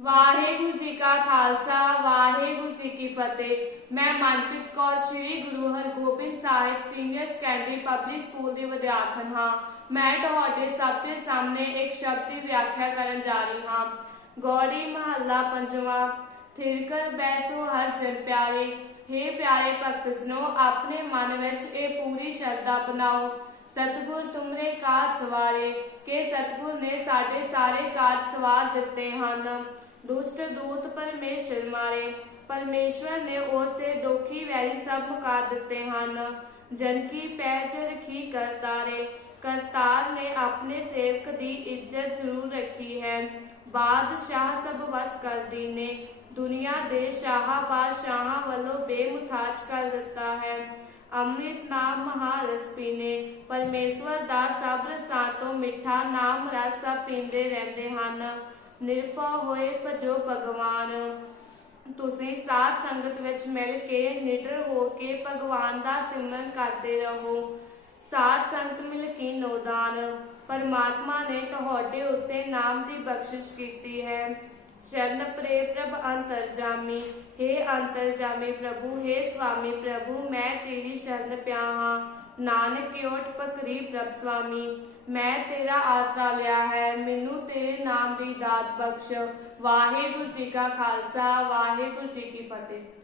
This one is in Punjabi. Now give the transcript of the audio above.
ਵਾਹਿਗੁਰੂ ਜੀ ਕਾ ਖਾਲਸਾ, ਵਾਹਿਗੁਰੂ ਜੀ ਕੀ ਫਤਿਹ। ਮੈਂ Manpreet Kaur, Sri Guru Hargobind Sahib senior secondary public school ਦੀ ਵਿਦਿਆਰਥਣ ਹਾਂ। ਮੈਂ ਤੁਹਾਡੇ ਸਭ ਦੇ ਸਾਹਮਣੇ ਇੱਕ ਸ਼ਬਦ ਦੀ ਵਿਆਖਿਆ ਕਰਨ ਜਾ ਰਹੀ ਹਾਂ। ਗੌੜੀ ਮਹੱਲਾ ਪੰਜਵਾਂ, ਥਿਰਕਰ ਬੈਸੋ ਹਰ ਜਨ ਪਿਆਰੇ। हे ਪਿਆਰੇ ਭਗਤ ਆਪਣੇ ਮਨ ਵਿੱਚ ਇਹ ਪੂਰੀ ਸ਼ਰਧਾ ਬਣਾਓ। ਸਤਿਗੁਰ ਤੁਮਰੇ ਕਾਜ ਸਵਾਰੇ, ਕਿ ਸਤਿਗੁਰ ਨੇ ਸਾਡੇ ਸਾਰੇ ਕਾਜ ਸਵਾਰ ਦਿੱਤੇ ਹਨ। ਦੁਸ਼ਟ ਦੂਤ ਪਰਮੇਸ਼ਰ ਮਾਰੇ ਪਰਮੇਸ਼ਵਰ ਨੇ ਉਸ ਦੇ ਦੋਖੀ ਵੈਰੀ ਸਭ ਮੁਕਾ ਦਿੱਤੇ ਹਨ ਜਨ ਕੀ ਪੈਜ ਰਖੀ ਕਰਤਾਰੇ ਕਰਤਾਰ ਨੇ ਆਪਣੇ ਸੇਵਕ ਦੀ ਇੱਜ਼ਤ ਜ਼ਰੂਰ ਰੱਖੀ ਹੈ ਬਾਦਸ਼ਾਹ ਸਭ ਵਸ ਕਰਦੀ ਨੇ ਦੁਨੀਆ ਦੇ ਸ਼ਾਹਾਂ ਬਾਦਸ਼ਾਹਾਂ ਵੱਲੋਂ ਬੇਮੁਤਾਜ ਕਰ ਦਿੱਤਾ ਹੈ ਅੰਮ੍ਰਿਤ ਨਾਮ ਮਹਾਰਸ ਪੀਨੇ ਪਰਮੇਸ਼ਵਰ ਦਾ ਸਭ ਰਸਾਂ ਤੋਂ ਮਿੱਠਾ ਨਾਮ ਰਸ ਸਭ ਪੀਂਦੇ ਰਹਿੰਦੇ ਹਨ ਨਿਰਭਉ ਹੋਏ ਭਜੋ ਭਗਵਾਨ। ਤੁਸੀਂ ਸਾਧ ਸੰਗਤ ਵਿੱਚ ਮਿਲ ਕੇ ਨਿਡਰ ਹੋ ਕੇ ਭਗਵਾਨ ਦਾ ਸਿਮਰਨ ਕਰਦੇ ਰਹੋ। ਸਾਧ ਸੰਗਤ ਮਿਲ ਕੇ ਨੋਦਾਨ। ਪਰਮਾਤਮਾ ਨੇ ਤੁਹਾਡੇ ਉੱਤੇ ਨਾਮ ਦੀ ਬਖਸ਼ਿਸ਼ ਕੀਤੀ ਹੈ। ਸ਼ਰਨ ਪ੍ਰੇ ਪ੍ਰਭ ਅੰਤਰਜਾਮੀ हे ਅੰਤਰਜਾਮੀ ਪ੍ਰਭੂ हे ਸੁਆਮੀ ਪ੍ਰਭੂ ਮੈਂ ਤੇਰੀ ਸ਼ਰਨ ਪਿਆ ਹਾਂ ਨਾਨਕ ਓਟ ਪਕਰੀ ਪ੍ਰਭ ਸੁਆਮੀ ਮੈਂ ਤੇਰਾ ਆਸਰਾ ਲਿਆ ਹੈ ਮੈਨੂੰ ਤੇਰੇ ਨਾਮ ਦੀ ਦਾਤ ਬਖਸ਼ ਵਾਹਿਗੁਰੂ ਜੀ ਕਾ ਖਾਲਸਾ ਵਾਹਿਗੁਰੂ ਜੀ ਕੀ ਫਤਿਹ